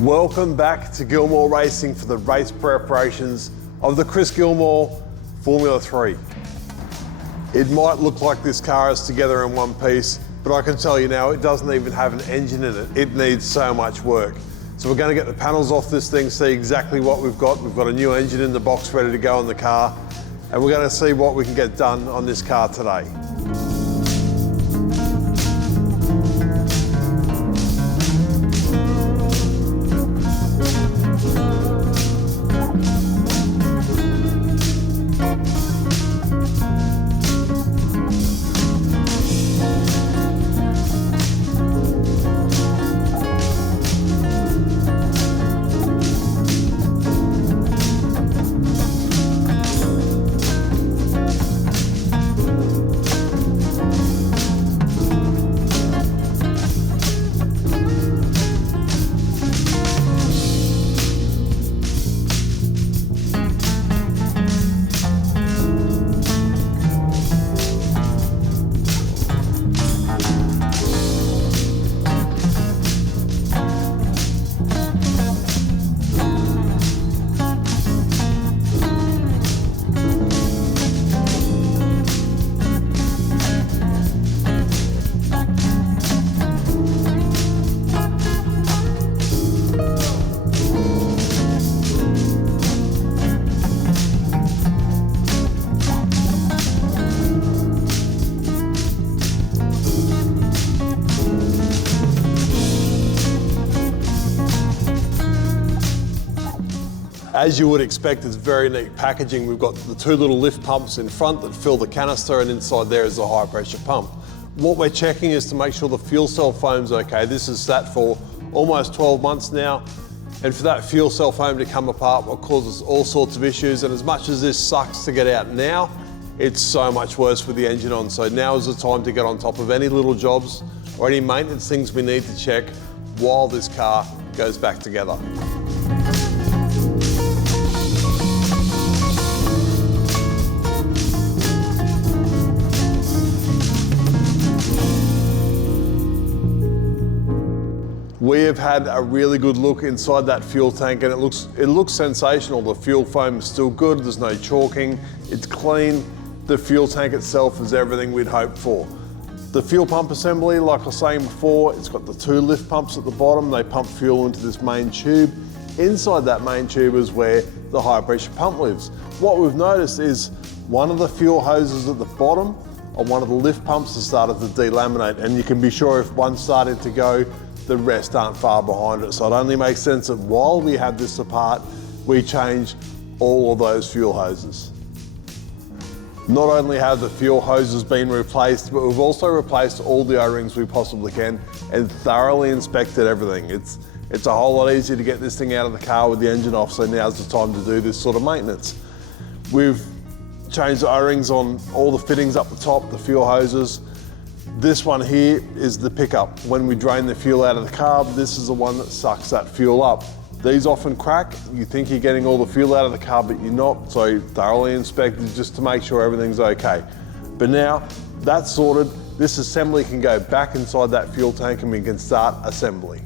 Welcome back to Gilmour Racing for the race preparations of the Chris Gilmour Formula 3. It might look like this car is together in one piece, but I can tell you now, it doesn't even have an engine in it. It needs so much work. So we're going to get the panels off this thing, see exactly what we've got. We've got a new engine in the box ready to go in the car, and we're going to see what we can get done on this car today. As you would expect, it's very neat packaging. We've got the two little lift pumps in front that fill the canister, and inside there is the high pressure pump. What we're checking is to make sure the fuel cell foam's okay. This has sat for almost 12 months now, and for that fuel cell foam to come apart will cause us all sorts of issues, and as much as this sucks to get out now, it's so much worse with the engine on. So now is the time to get on top of any little jobs or any maintenance things we need to check while this car goes back together. We have had a really good look inside that fuel tank, and it looks sensational. The fuel foam is still good, there's no chalking, it's clean. The fuel tank itself is everything we'd hoped for. The fuel pump assembly, like I was saying before, it's got the two lift pumps at the bottom. They pump fuel into this main tube. Inside that main tube is where the high pressure pump lives. What we've noticed is one of the fuel hoses at the bottom on one of the lift pumps has started to delaminate, and you can be sure if one's starting to go, the rest aren't far behind it. So it only makes sense that while we have this apart, we change all of those fuel hoses. Not only have the fuel hoses been replaced, but we've also replaced all the O-rings we possibly can and thoroughly inspected everything. It's a whole lot easier to get this thing out of the car with the engine off, so now's the time to do this sort of maintenance. We've changed the O-rings on all the fittings up the top, the fuel hoses. This one here is the pickup. When we drain the fuel out of the carb, this is the one that sucks that fuel up. These often crack. You think you're getting all the fuel out of the carb, but you're not, so thoroughly inspected just to make sure everything's okay. But now that's sorted, this assembly can go back inside that fuel tank and we can start assembly.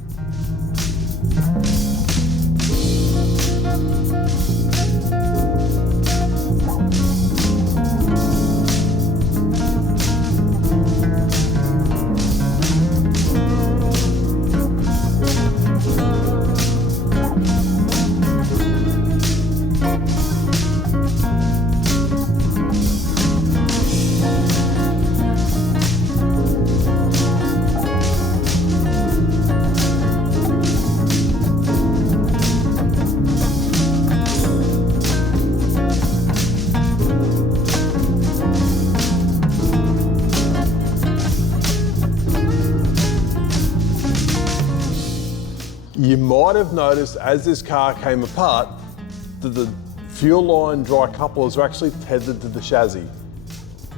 You might have noticed as this car came apart that the fuel line dry couplers are actually tethered to the chassis.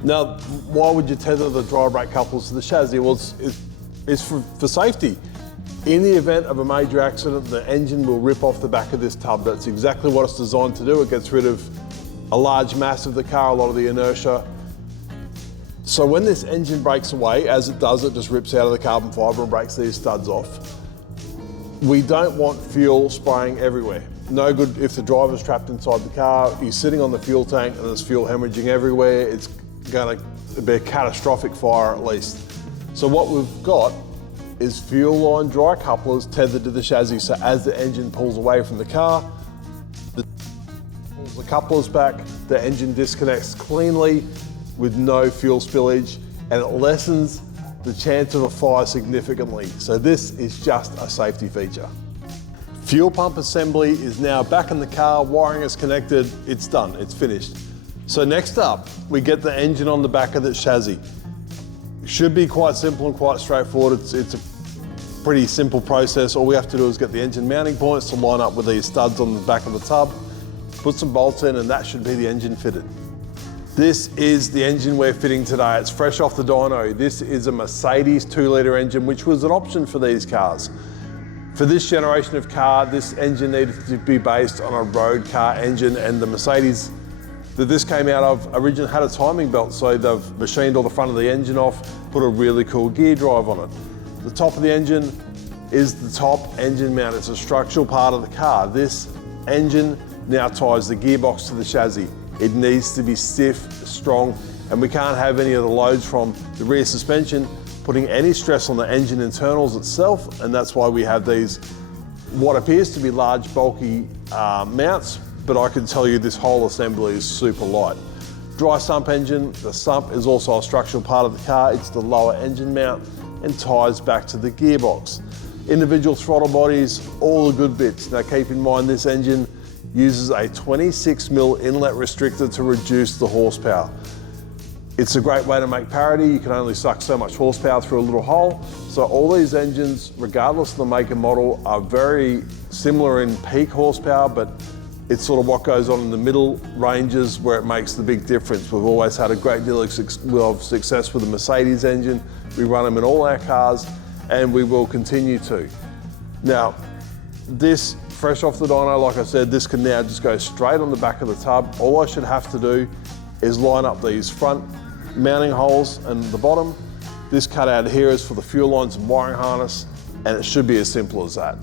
Now, why would you tether the dry brake couplers to the chassis? Well, it's for safety. In the event of a major accident, the engine will rip off the back of this tub. That's exactly what it's designed to do. It gets rid of a large mass of the car, a lot of the inertia. So when this engine breaks away, as it does, it just rips out of the carbon fibre and breaks these studs off. We don't want fuel spraying everywhere. No good if the driver's trapped inside the car, he's sitting on the fuel tank and there's fuel hemorrhaging everywhere. It's going to be a catastrophic fire at least. So what we've got is fuel line dry couplers tethered to the chassis. So as the engine pulls away from the car, pulls the couplers back, the engine disconnects cleanly with no fuel spillage, and it lessens the chance of a fire significantly. So this is just a safety feature. Fuel pump assembly is now back in the car, wiring is connected, it's done, it's finished. So next up, we get the engine on the back of the chassis. Should be quite simple and quite straightforward. It's a pretty simple process. All we have to do is get the engine mounting points to line up with these studs on the back of the tub, put some bolts in, and that should be the engine fitted. This is the engine we're fitting today. It's fresh off the dyno. This is a Mercedes 2-litre engine, which was an option for these cars. For this generation of car, this engine needed to be based on a road car engine, and the Mercedes that this came out of originally had a timing belt, so they've machined all the front of the engine off, put a really cool gear drive on it. The top of the engine is the top engine mount. It's a structural part of the car. This engine now ties the gearbox to the chassis. It needs to be stiff, strong, and we can't have any of the loads from the rear suspension putting any stress on the engine internals itself, and that's why we have these, what appears to be large, bulky mounts, but I can tell you this whole assembly is super light. Dry sump engine, the sump is also a structural part of the car. It's the lower engine mount and ties back to the gearbox. Individual throttle bodies, all the good bits. Now keep in mind this engine uses a 26mm inlet restrictor to reduce the horsepower. It's a great way to make parity. You can only suck so much horsepower through a little hole. So all these engines, regardless of the make and model, are very similar in peak horsepower, but it's sort of what goes on in the middle ranges where it makes the big difference. We've always had a great deal of success with the Mercedes engine. We run them in all our cars, and we will continue to. Now, this fresh off the dyno, like I said, this can now just go straight on the back of the tub. All I should have to do is line up these front mounting holes and the bottom. This cutout here is for the fuel lines and wiring harness, and it should be as simple as that.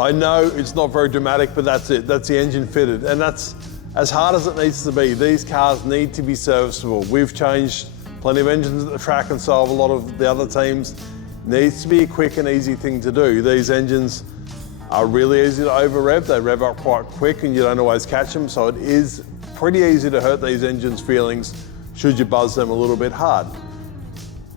I know it's not very dramatic, but that's it. That's the engine fitted, and that's as hard as it needs to be. These cars need to be serviceable. We've changed plenty of engines at the track, and so have a lot of the other teams. It needs to be a quick and easy thing to do. These engines are really easy to over rev. They rev up quite quick and you don't always catch them, so it is pretty easy to hurt these engines' feelings should you buzz them a little bit hard.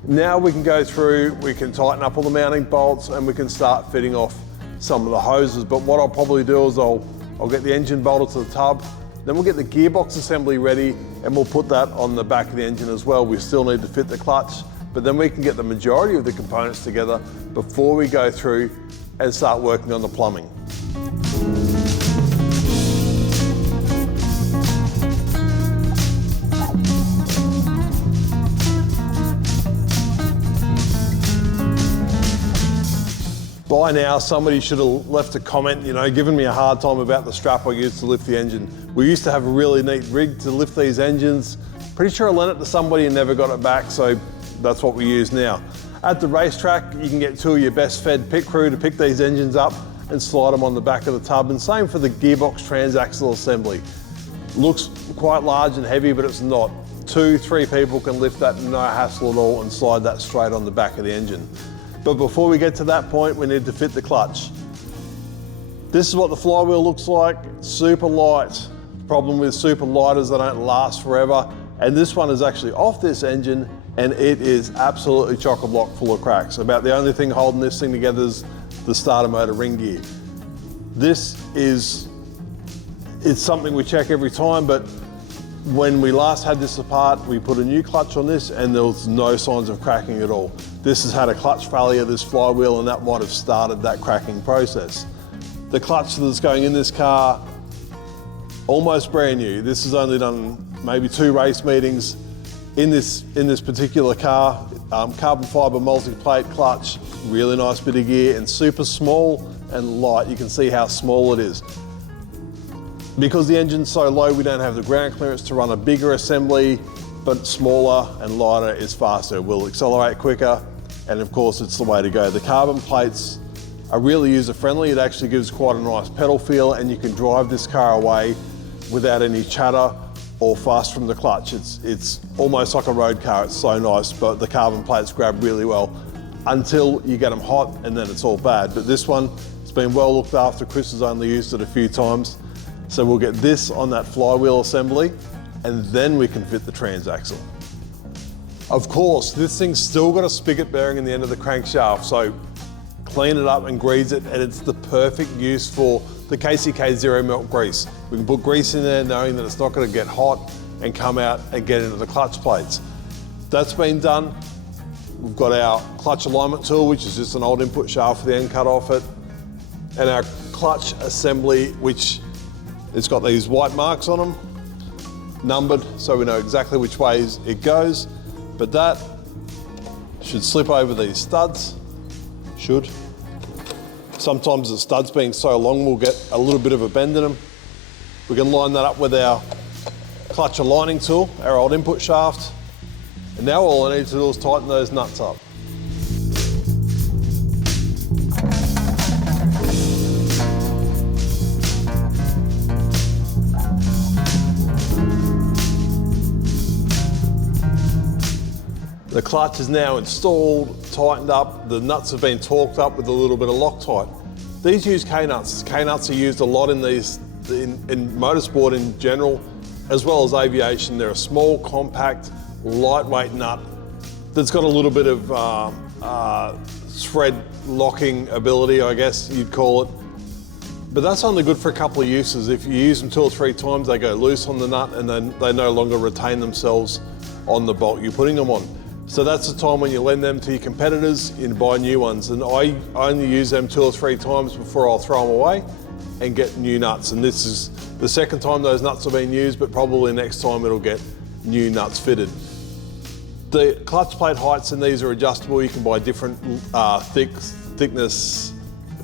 Now we can go through, we can tighten up all the mounting bolts, and we can start fitting off some of the hoses. But what I'll probably do is I'll get the engine bolted to the tub, then we'll get the gearbox assembly ready, and we'll put that on the back of the engine as well. We still need to fit the clutch, but then we can get the majority of the components together before we go through and start working on the plumbing. By now, somebody should have left a comment, giving me a hard time about the strap I used to lift the engine. We used to have a really neat rig to lift these engines. Pretty sure I lent it to somebody and never got it back, so that's what we use now. At the racetrack, you can get two of your best fed pit crew to pick these engines up and slide them on the back of the tub, and same for the gearbox transaxle assembly. Looks quite large and heavy, but it's not. 2-3 people can lift that, no hassle at all, and slide that straight on the back of the engine. But before we get to that point, we need to fit the clutch. This is what the flywheel looks like, super light. Problem with super light is they don't last forever. And this one is actually off this engine, and it is absolutely chock-a-block full of cracks. About the only thing holding this thing together is the starter motor ring gear. This is It's something we check every time, but when we last had this apart, we put a new clutch on this and there was no signs of cracking at all. This has had a clutch failure, this flywheel, and that might have started that cracking process. The clutch that's going in this car, almost brand new. This has only done maybe 2 race meetings in this particular car. Carbon fiber multi-plate clutch, really nice bit of gear, and super small and light. You can see how small it is. Because the engine's so low, we don't have the ground clearance to run a bigger assembly, but smaller and lighter is faster. We'll accelerate quicker, and of course it's the way to go. The carbon plates are really user-friendly. It actually gives quite a nice pedal feel, and you can drive this car away without any chatter or fuss from the clutch. It's almost like a road car. It's so nice, but the carbon plates grab really well until you get them hot, and then it's all bad. But this one, it's been well looked after. Chris has only used it a few times. So we'll get this on that flywheel assembly, and then we can fit the transaxle. Of course, this thing's still got a spigot bearing in the end of the crankshaft, so clean it up and grease it, and it's the perfect use for the KCK Zero Melt grease. We can put grease in there knowing that it's not going to get hot and come out and get into the clutch plates. That's been done. We've got our clutch alignment tool, which is just an old input shaft for the end cut off it, and our clutch assembly, which it's got these white marks on them, numbered, so we know exactly which ways it goes. But that should slip over these studs. Should. Sometimes the studs being so long, we'll get a little bit of a bend in them. We can line that up with our clutch aligning tool, our old input shaft. And now all I need to do is tighten those nuts up. The clutch is now installed, tightened up, the nuts have been torqued up with a little bit of Loctite. These use K-nuts. K-nuts are used a lot in motorsport in general, as well as aviation. They're a small, compact, lightweight nut that's got a little bit of thread locking ability, I guess you'd call it. But that's only good for a couple of uses. If you use them 2 or 3 times, they go loose on the nut and then they no longer retain themselves on the bolt you're putting them on. So that's the time when you lend them to your competitors and buy new ones. And I only use them 2 or 3 times before I'll throw them away and get new nuts. And this is the second time those nuts have been used, but probably next time it'll get new nuts fitted. The clutch plate heights in these are adjustable. You can buy different thickness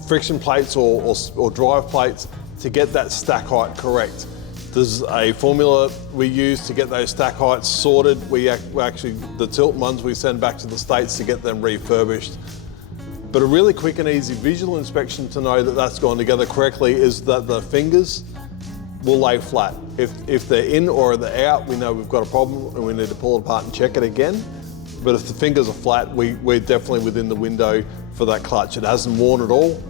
friction plates or drive plates to get that stack height correct. There's a formula we use to get those stack heights sorted. We actually, the Tilton ones we send back to the States to get them refurbished. But a really quick and easy visual inspection to know that that's gone together correctly is that the fingers will lay flat. If they're in or they're out, we know we've got a problem and we need to pull it apart and check it again. But if the fingers are flat, we're definitely within the window for that clutch. It hasn't worn at all.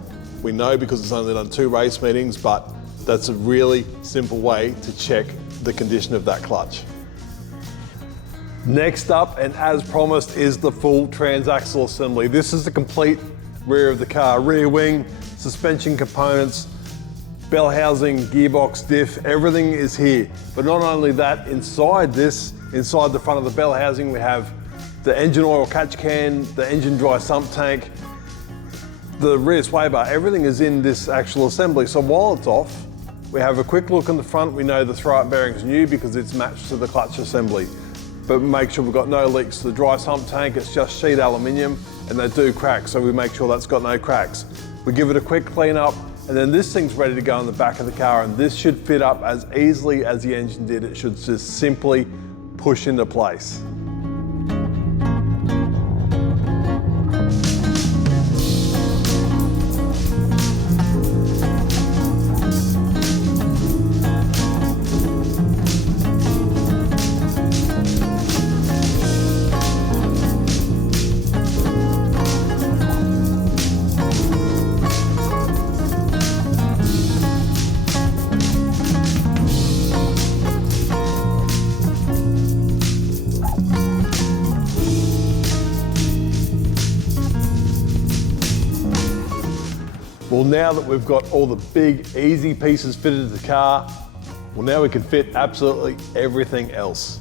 We know because it's only done 2 race meetings, but that's a really simple way to check the condition of that clutch. Next up, and as promised, is the full transaxle assembly. This is the complete rear of the car. Rear wing, suspension components, bell housing, gearbox, diff, everything is here. But not only that, inside the front of the bell housing, we have the engine oil catch can, the engine dry sump tank, the rear sway bar, everything is in this actual assembly. So while it's off, we have a quick look in the front. We know the throw-up bearing's new because it's matched to the clutch assembly. But make sure we've got no leaks to the dry sump tank. It's just sheet aluminium and they do crack, so we make sure that's got no cracks. We give it a quick clean up and then this thing's ready to go in the back of the car, and this should fit up as easily as the engine did. It should just simply push into place. Well, now that we've got all the big, easy pieces fitted to the car, Well, now we can fit absolutely everything else.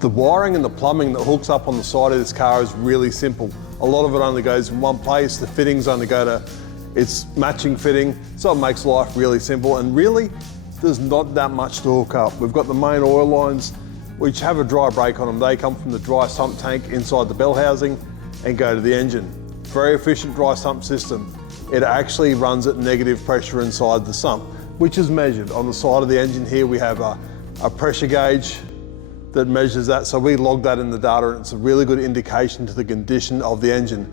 The wiring and the plumbing that hooks up on the side of this car is really simple. A lot of it only goes in one place. The fittings only go to its matching fitting, so it makes life really simple. And really, there's not that much to hook up. We've got the main oil lines, which have a dry brake on them. They come from the dry sump tank inside the bell housing and go to the engine. Very efficient dry sump system. It actually runs at negative pressure inside the sump, which is measured. On the side of the engine here, we have a pressure gauge that measures that, so we log that in the data, and it's a really good indication to the condition of the engine.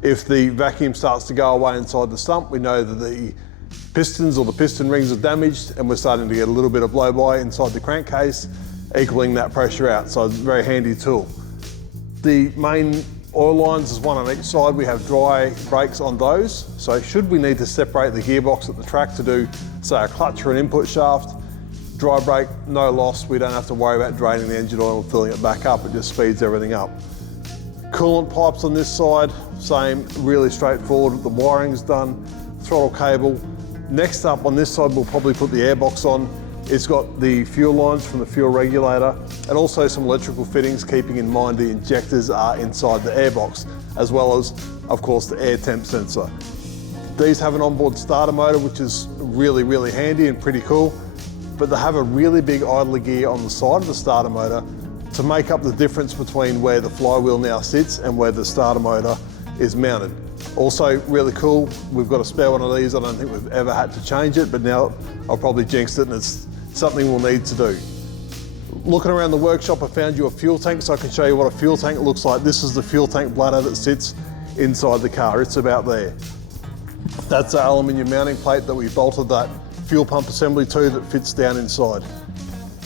If the vacuum starts to go away inside the sump, we know that the pistons or the piston rings are damaged, and we're starting to get a little bit of blow-by inside the crankcase, equaling that pressure out, so it's a very handy tool. The main oil lines is one on each side. We have dry brakes on those, so should we need to separate the gearbox at the track to do, say, a clutch or an input shaft, dry brake, no loss. We don't have to worry about draining the engine oil and filling it back up. It just speeds everything up. Coolant pipes on this side, same, really straightforward. The wiring's done, throttle cable. Next up on this side, we'll probably put the airbox on. It's got the fuel lines from the fuel regulator and also some electrical fittings, keeping in mind the injectors are inside the airbox, as well as, of course, the air temp sensor. These have an onboard starter motor, which is really, really handy and pretty cool. But they have a really big idler gear on the side of the starter motor to make up the difference between where the flywheel now sits and where the starter motor is mounted. Also really cool, we've got a spare one of these. I don't think we've ever had to change it, but now I've probably jinxed it and it's something we'll need to do. Looking around the workshop, I found you a fuel tank, so I can show you what a fuel tank looks like. This is the fuel tank bladder that sits inside the car. It's about there. That's the aluminium mounting plate that we bolted that fuel pump assembly to that fits down inside.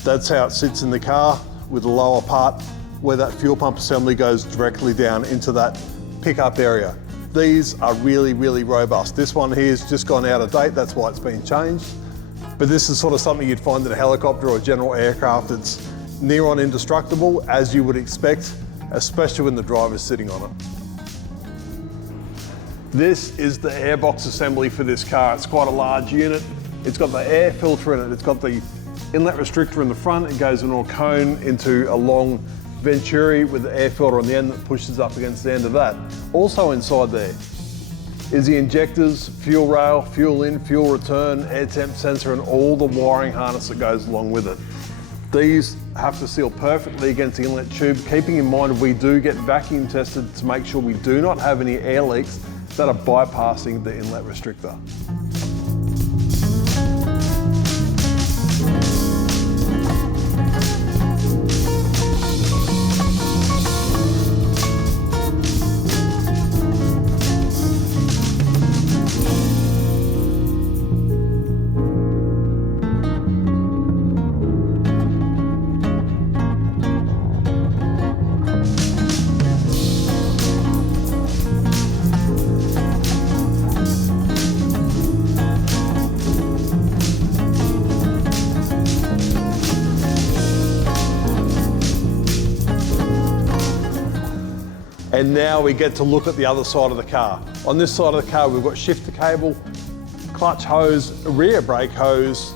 That's how it sits in the car, with the lower part where that fuel pump assembly goes directly down into that pickup area. These are really, really robust. This one here has just gone out of date, that's why it's been changed. But this is sort of something you'd find in a helicopter or a general aircraft. It's near on indestructible, as you would expect, especially when the driver's sitting on it. This is the airbox assembly for this car. It's quite a large unit. It's got the air filter in it. It's got the inlet restrictor in the front. It goes in a cone into a long venturi with the air filter on the end that pushes up against the end of that. Also inside there is the injectors, fuel rail, fuel in, fuel return, air temp sensor, and all the wiring harness that goes along with it. These have to seal perfectly against the inlet tube, keeping in mind we do get vacuum tested to make sure we do not have any air leaks that are bypassing the inlet restrictor. And now we get to look at the other side of the car. On this side of the car, we've got shifter cable, clutch hose, rear brake hose,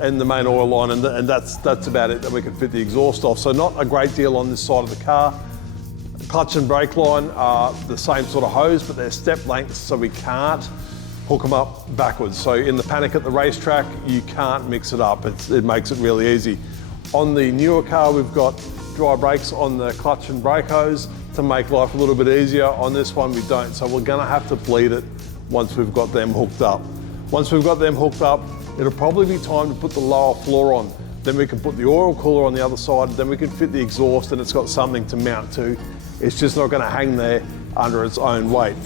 and the main oil line, and that's about it that we can fit the exhaust off. So not a great deal on this side of the car. Clutch and brake line are the same sort of hose, but they're step lengths, so we can't hook them up backwards. So in the Panic at the racetrack, you can't mix it up. It makes it really easy. On the newer car, we've got dry brakes on the clutch and brake hose to make life a little bit easier. On this one, we don't, so we're gonna have to bleed it once we've got them hooked up. Once we've got them hooked up, it'll probably be time to put the lower floor on. Then we can put the oil cooler on the other side, then we can fit the exhaust, and it's got something to mount to It's just not gonna hang there under its own weight.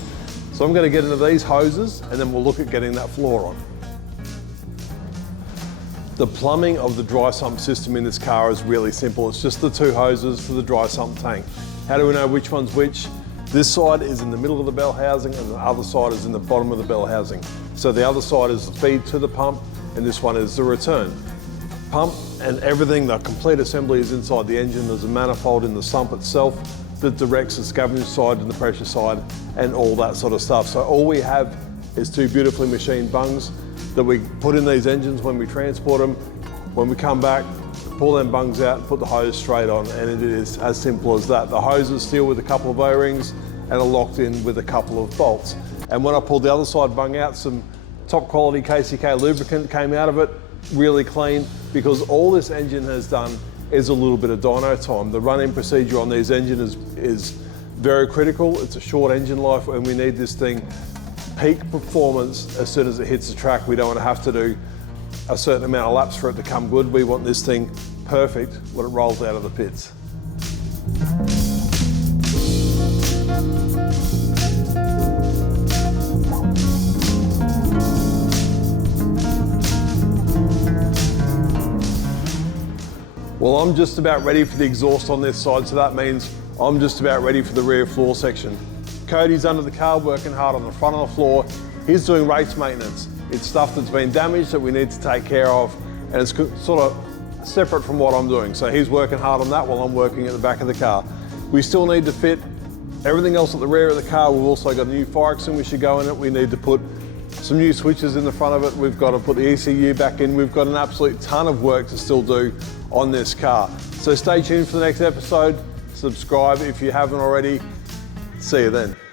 So I'm gonna get into these hoses and then we'll look at getting that floor on. The plumbing of the dry sump system in this car is really simple. It's just the 2 hoses for the dry sump tank. How do we know which one's which? This side is in the middle of the bell housing and the other side is in the bottom of the bell housing. So the other side is the feed to the pump and this one is the return. Pump and everything, the complete assembly is inside the engine. There's a manifold in the sump itself that directs the scavenge side and the pressure side and all that sort of stuff. So all we have is 2 beautifully machined bungs that we put in these engines when we transport them. When we come back, pull them bungs out and put the hose straight on, and it is as simple as that. The hose is steel with a couple of O-rings and are locked in with a couple of bolts. And when I pulled the other side bung out, some top quality KCK lubricant came out of it, really clean, because all this engine has done is a little bit of dyno time. The run-in procedure on these engines is very critical. It's a short engine life and we need this thing peak performance as soon as it hits the track. We don't want to have to do a certain amount of laps for it to come good. We want this thing perfect when it rolls out of the pits. Well, I'm just about ready for the exhaust on this side, so that means I'm just about ready for the rear floor section. Cody's under the car working hard on the front of the floor. He's doing race maintenance. It's stuff that's been damaged that we need to take care of, and it's sort of separate from what I'm doing. So he's working hard on that while I'm working at the back of the car. We still need to fit everything else at the rear of the car. We've also got a new fire extinguisher going in it. We need to put some new switches in the front of it. We've got to put the ECU back in. We've got an absolute ton of work to still do on this car. So stay tuned for the next episode. Subscribe if you haven't already. See you then.